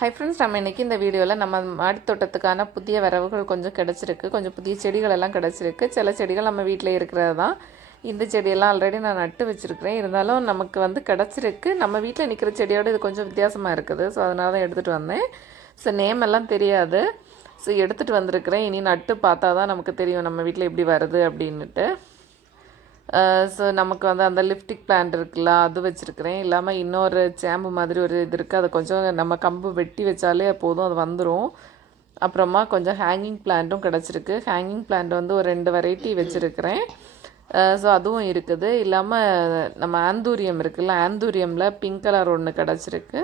Hi friends நம்ம இன்றைக்கி இந்த வீடியோவில் நம்ம மாடித்தோட்டத்துக்கான புதிய வரவுகள் கொஞ்சம் கிடச்சிருக்கு. கொஞ்சம் புதிய செடிகளெல்லாம் கிடச்சிருக்கு. சில செடிகள் நம்ம வீட்டில் இருக்கிறது தான் இந்த செடியெல்லாம் ஆல்ரெடி நான் நட்டு வச்சுருக்கிறேன். இருந்தாலும் நமக்கு வந்து கிடச்சிருக்கு. நம்ம வீட்டில் நிற்கிற செடியோட இது கொஞ்சம் வித்தியாசமாக இருக்குது. ஸோ அதனால தான் எடுத்துகிட்டு வந்தேன். ஸோ நேம் எல்லாம் தெரியாது. ஸோ எடுத்துகிட்டு வந்திருக்கிறேன். இனி நட்டு பார்த்தா தான் நமக்கு தெரியும் நம்ம வீட்டில் எப்படி வருது அப்படின்ட்டு ஸோ நமக்கு வந்து அந்த லிப்டிக் பிளான்ட் இருக்குல்ல அது வச்சுருக்கிறேன். இல்லாமல் இன்னொரு சேம்பு மாதிரி ஒரு இது இருக்குது அதை கொஞ்சம் நம்ம கம்பு வெட்டி வச்சாலே போதும் அது வந்துடும் அப்புறமா கொஞ்சம் ஹேங்கிங் பிளான்ட்டும் கிடச்சிருக்கு. ஹேங்கிங் பிளான்ட் வந்து ஒரு ரெண்டு வெரைட்டி வச்சுருக்கிறேன். ஸோ அதுவும் இருக்குது. இல்லாமல் நம்ம ஆந்தூரியம் இருக்குல்ல ஆந்தூரியமில் பிங்க் கலர் ஒன்று கிடச்சிருக்கு.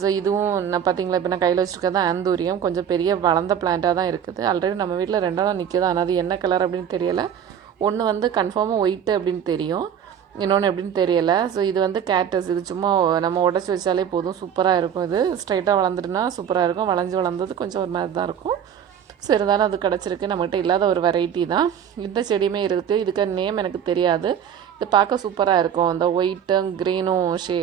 ஸோ இதுவும் நான் பார்த்தீங்களா இப்போ நான் கையில் வச்சுருக்கிறது ஆந்தூரியம் கொஞ்சம் பெரிய வளர்ந்த பிளான்ட்டாக தான் இருக்குது. ஆல்ரெடி நம்ம வீட்டில் ரெண்டாவது நிற்கிது ஆனால் அது என்ன கலர் அப்படின்னு தெரியலை. ஒன்று வந்து கன்ஃபார்மாக ஒயிட்டு அப்படின்னு தெரியும். இன்னொன்று எப்படின்னு தெரியலை. ஸோ இது வந்து கேட்டஸ் இது சும்மா நம்ம உடச்சி வச்சாலே போதும். சூப்பராக இருக்கும் இது. ஸ்ட்ரைட்டாக வளர்ந்துட்டுனா சூப்பராக இருக்கும். வளைஞ்சு வளர்ந்தது கொஞ்சம் ஒரு மாதிரி தான் இருக்கும். ஸோ இருந்தாலும் அது கிடச்சிருக்கு. நம்மகிட்ட இல்லாத ஒரு வெரைட்டி தான். இந்த செடியுமே இருக்குது இதுக்கு நேம் எனக்கு தெரியாது. இது பார்க்க சூப்பராக இருக்கும். அந்த ஒயிட்டும் க்ரீனும் ஷே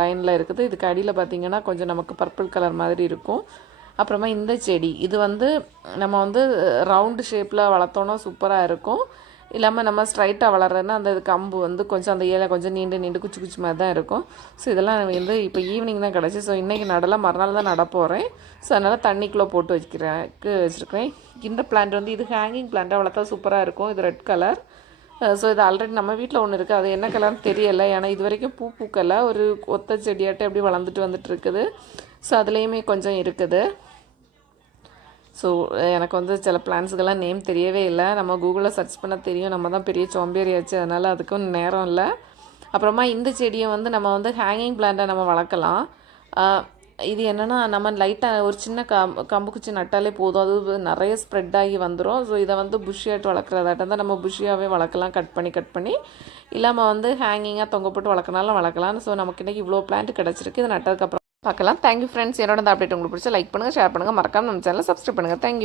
லைனில் இருக்குது. இதுக்கு அடியில் பார்த்திங்கன்னா கொஞ்சம் நமக்கு பர்பிள் கலர் மாதிரி இருக்கும். அப்புறமா இந்த செடி. இது வந்து நம்ம வந்து ரவுண்டு ஷேப்பில் வளர்த்தோன்னா சூப்பராக இருக்கும். இல்லாமல் நம்ம ஸ்ட்ரைட்டாக வளர்றதுன்னா அந்த கம்பு வந்து கொஞ்சம் அந்த இலை கொஞ்சம் நீண்டு நீண்டு குச்சி குச்சி மாதிரி தான் இருக்கும். ஸோ இதெல்லாம் வந்து இப்போ ஈவினிங் தான் கிடச்சி. ஸோ இன்றைக்கி நடலாம் மறுநாள் தான் நட போகிறேன் ஸோ அதனால் தண்ணிக்குள்ளே போட்டு வச்சுக்கிறேன். வச்சுருக்கேன் இந்த பிளான்ட் வந்து இது ஹேங்கிங் பிளான்ட்டாக வளர்த்தா சூப்பராக இருக்கும். இது ரெட் கலர் ஸோ இது ஆல்ரெடி நம்ம வீட்டில் ஒன்று இருக்குது அது என்ன கலர்னு தெரியலை. ஏன்னா இது வரைக்கும் பூ பூக்கலை. ஒரு ஒத்த செடியாட்டை அப்படி வளர்ந்துட்டு வந்துட்டு இருக்குது. ஸோ அதுலேயுமே கொஞ்சம் இருக்குது. ஸோ எனக்கு வந்து சில பிளான்ஸுக்கெல்லாம் நேம் தெரியவே இல்லை. நம்ம கூகுளில் சர்ச் பண்ண தெரியும். நம்ம தான் பெரிய சோம்பேறியாச்சு அதனால் அதுக்கும் நேரம் இல்லை. அப்புறமா இந்த செடியை வந்து நம்ம வந்து ஹேங்கிங் பிளான்ட்டை நம்ம வளர்க்கலாம். இது என்னென்னா நம்ம லைட்டாக ஒரு சின்ன கம் கம்பு குச்சி நட்டாலே போதும். அது நிறைய ஸ்ப்ரெட் ஆகி வந்துடும் ஸோ இதை வந்து புஷியாட்டு வளர்க்குறதாட்டம் தான் நம்ம புஷியாகவே வளர்க்கலாம். கட் பண்ணி கட் பண்ணி. இல்லாமல் வந்து ஹேங்கிங்காக தொங்க போட்டு வளர்க்கனாலும் வளர்க்கலாம். ஸோ நமக்கு இன்றைக்கி இவ்வளோ பிளான்ட் கிடச்சிருக்கு. இது நட்டதுக்கப்புறம் பார்க்கலாம். தேங்க்யூ ஃப்ரெண்ட்ஸ் என்னோட அப்டேட் உங்களுக்கு பிடிச்சி லைக் பண்ணுங்கள் ஷேர் பண்ணுங்கள் மறக்காம நம்ம சேனலை சப்ஸ்கிரைப் பண்ணுங்கள் தேங்க்யூ